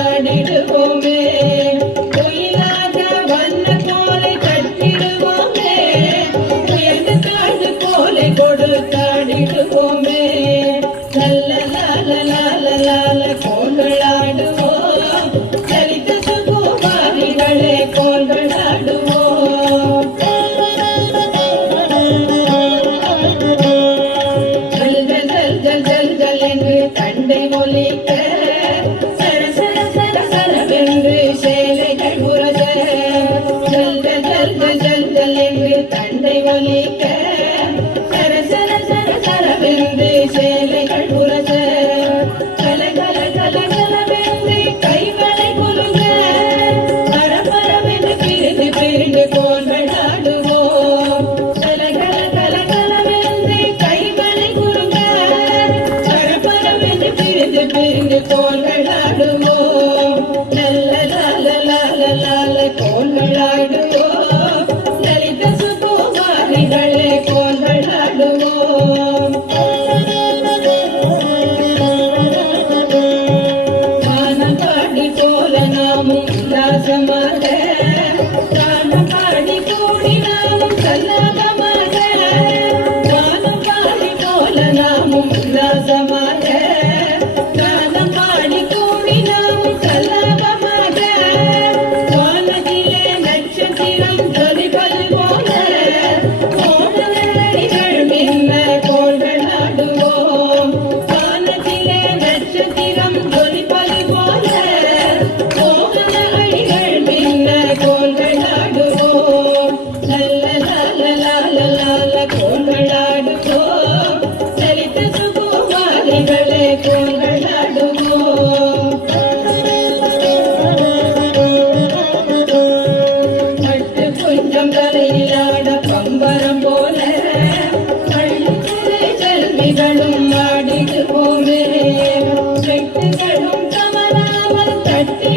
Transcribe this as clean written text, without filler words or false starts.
கூத்தாடிடுவோமே உயிராக வண்ண கோலை கட்டிடுவோமே உயர்ந்த தாழ்ந்து கோலை கொடுத்தாடிடுவோமே நல்ல லால லால லால கோள்களாடுவோம் சரித்த சுகுமாரிகளே கோள்களாடுவோம் ஜல் ஜல் ஜல் ஜல் ஜல் ஜல் என்று தண்டை மொழிக்க சர சர சர சரவென்று சேலைகள் உரச ஜல் ஜல் ஜல் ஜல் ஜல் ஜல் என்று தண்டை மொழிக்க சர சர சர சரவென்று சேலைகள் உரச கல கல கல கலவென்று கைகளை குலுங்க பரபரவென்று பிரிந்து பிரிந்து கோள்களாடுவோம் கல கல கல கலவென்று கைகளை குலுங்க பரபரவென்று பிரிந்து பிரிந்து கோள்களாடுவோம் நல்ல லால லால லால கோள்களாடுவோம் லலித சுகுமாரிகளே கோள்களாடுவோம் கானம் பாடி போல நாமும் உல்லாசமாக கானம் பாடி கூடி நாமும் சல்லாபமாக கானம் பாடி போல நாமும் உல்லாசமாக கானம் பாடி கூடி நாமும் சல்லாபமாக வானத்திலே நட்சத்திரம் ஜொலிப்பது போல கோணலடிகள் மின்ன கோள்களாடுவோம் வானத்திலே நட்சத்திரம் ஜொலிப்பது போல கோணலடிகள் மின்ன கோள்களாடுவோம் நல்ல லால லால லால கோள்களாடுவோம் லலித சுகுமாரிகளே கோள்களாடுவோம் பட்டு கொஞ்சம் தலையிலாட பம்பரம் போல பள்ளித்திரை செல்விகளும் ஆடிடுவோமே வெட்டுகளும் தவறாமல் தட்டி